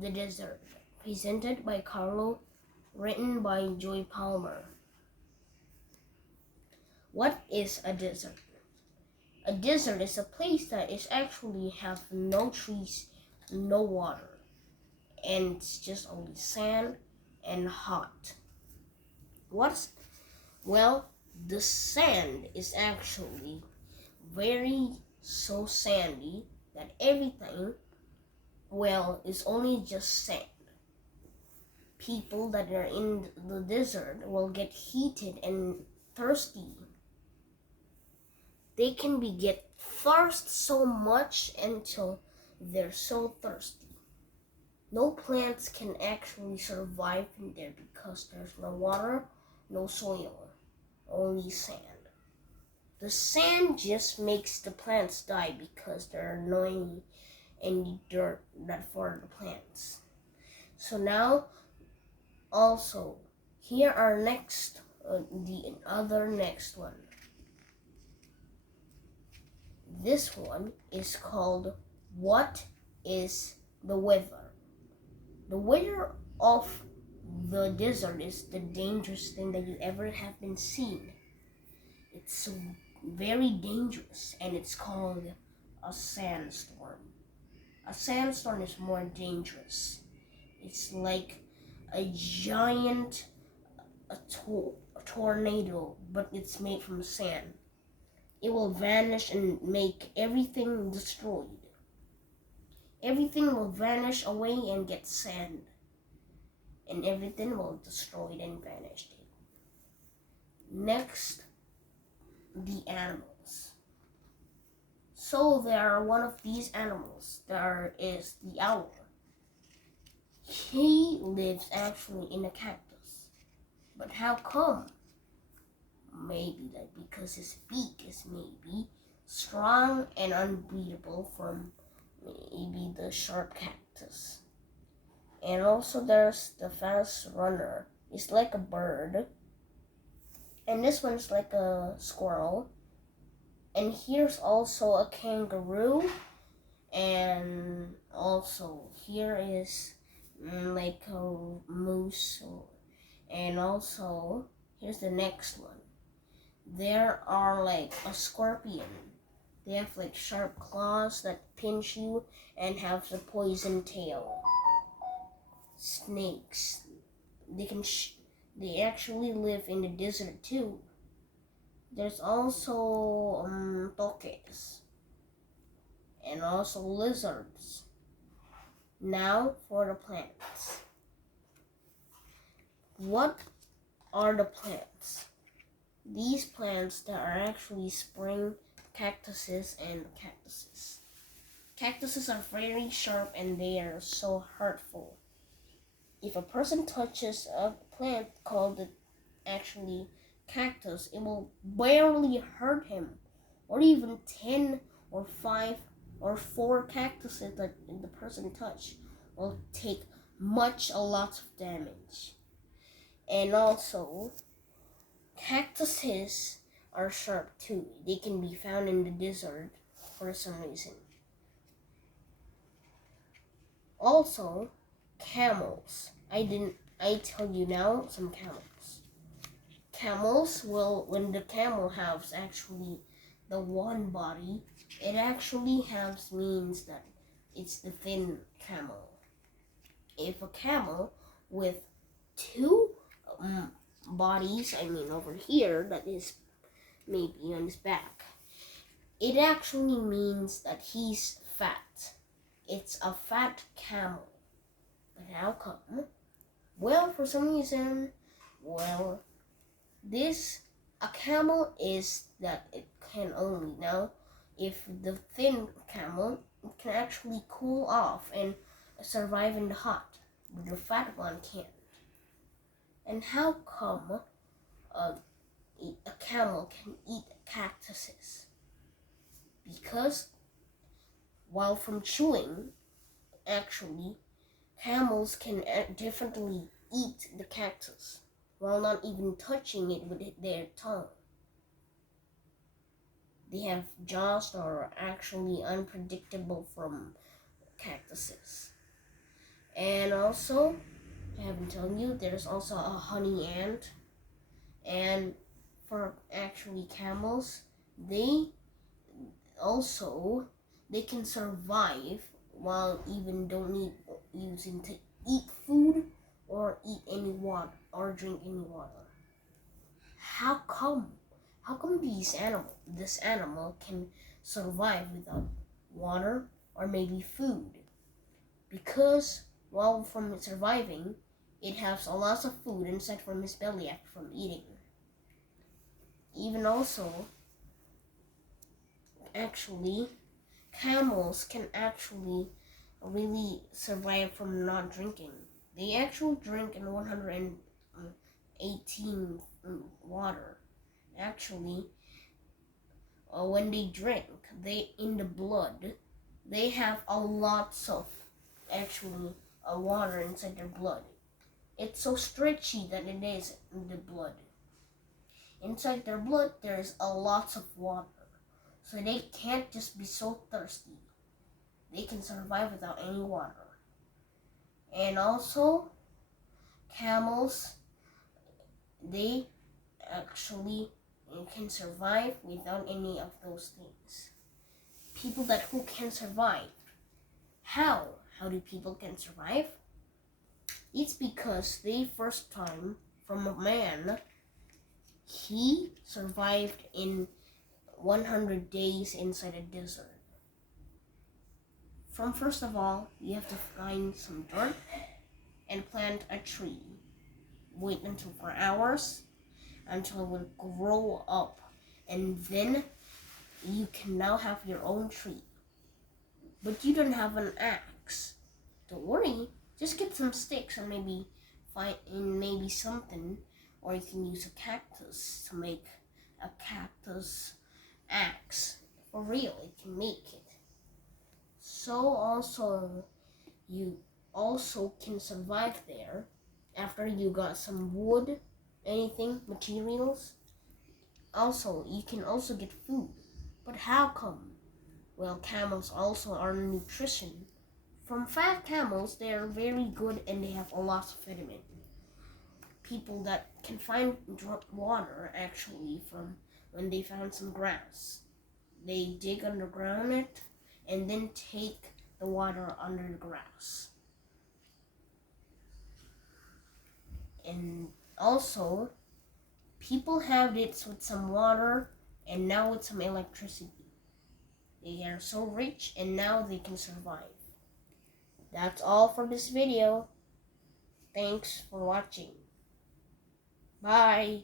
The Desert, presented by Carlo, written by Joy Palmer. What is a desert? A desert is a place that is actually have no trees, no water, and it's just only sand and hot. Well, the sand is actually very so sandy that everything, is only just sand. People that are in the desert will get heated and thirsty. They can get thirst so much until they're so thirsty. No plants can actually survive in there because there's no water, no soil, only sand. The sand just makes the plants die because there are no any dirt that for the plants. So now, also, here are the other next one. This one is called What is the Weather? The weather of the desert is the dangerous thing that you ever have been seen. It's very dangerous, and it's called a sandstorm. A sandstorm is more dangerous. It's like a giant tornado, but it's made from sand. It will vanish and make everything destroyed. Everything will vanish away and get sand, and everything will destroyed and vanished. Next, the animals. So there are one of these animals. There is the owl. He lives actually in a cactus. But how come? Maybe that because his beak is maybe strong and unbeatable from maybe the sharp cactus. And also there's the fast runner. It's like a bird. And this one's like a squirrel. And here's also a kangaroo. And also here is like a moose. And also here's the next one. There are like a scorpion. They have like sharp claws that pinch you and have the poison tail. Snakes. They actually live in the desert too. There's also toques and also lizards. Now for the plants. What are the plants? These plants that are actually spring cactuses and cactuses. Cactuses are very sharp and they are so hurtful. If a person touches a plant called actually cactus, it will barely hurt him, or even 10 or 5 or 4 cactuses that the person touch will take a lot of damage. And also, cactuses are sharp too. They can be found in the desert for some reason. Also, camels. I tell you now some camels. Camels when the camel has actually the one body, it actually means that it's the thin camel. If a camel with 2 bodies, over here, that is maybe on his back, it actually means that he's fat. It's a fat camel. But how come? Well, for some reason, a camel is that it can only now, if the thin camel can actually cool off and survive in the hot, but the fat one can't. And how come a camel can eat cactuses? Because while from chewing, actually, camels can definitely eat the cactus while not even touching it with their tongue. They have jaws that are actually unpredictable from cactuses. And also, I haven't told you, there's also a honey ant. And for actually camels, they also they can survive while even don't need using to eat food or eat any water or drink any water. How come? How come this animal can survive without water or maybe food? Because while from surviving, it has a lot of food inside from his belly after from eating. Even also, actually, camels can actually really survive from not drinking. They actually drink in 118 water. Actually, when they drink, they in the blood, they have a lot of actually water inside their blood. It's so stretchy that it is in the blood. Inside their blood, there's a lot of water. So they can't just be so thirsty. They can survive without any water. And also, camels, they actually can survive without any of those things. People that who can survive. How? How do people can survive? It's because the first time from a man, he survived in 100 days inside a desert. From first of all, you have to find some dirt and plant a tree. Wait until 4 hours until it will grow up, and then you can now have your own tree. But you don't have an axe. Don't worry, just get some sticks and maybe find maybe something, or you can use a cactus to make a cactus axe. For real, you can make it. So also, you also can survive there after you got some wood, anything, materials. Also, you can also get food. But how come? Well, camels also are nutrition. From fat camels, they are very good and they have a lot of vitamin. People that can find water actually from when they found some grass. They dig underground it and then take the water under the grass. And also, people have it with some water and now with some electricity. They are so rich and now they can survive. That's all for this video. Thanks for watching. Bye.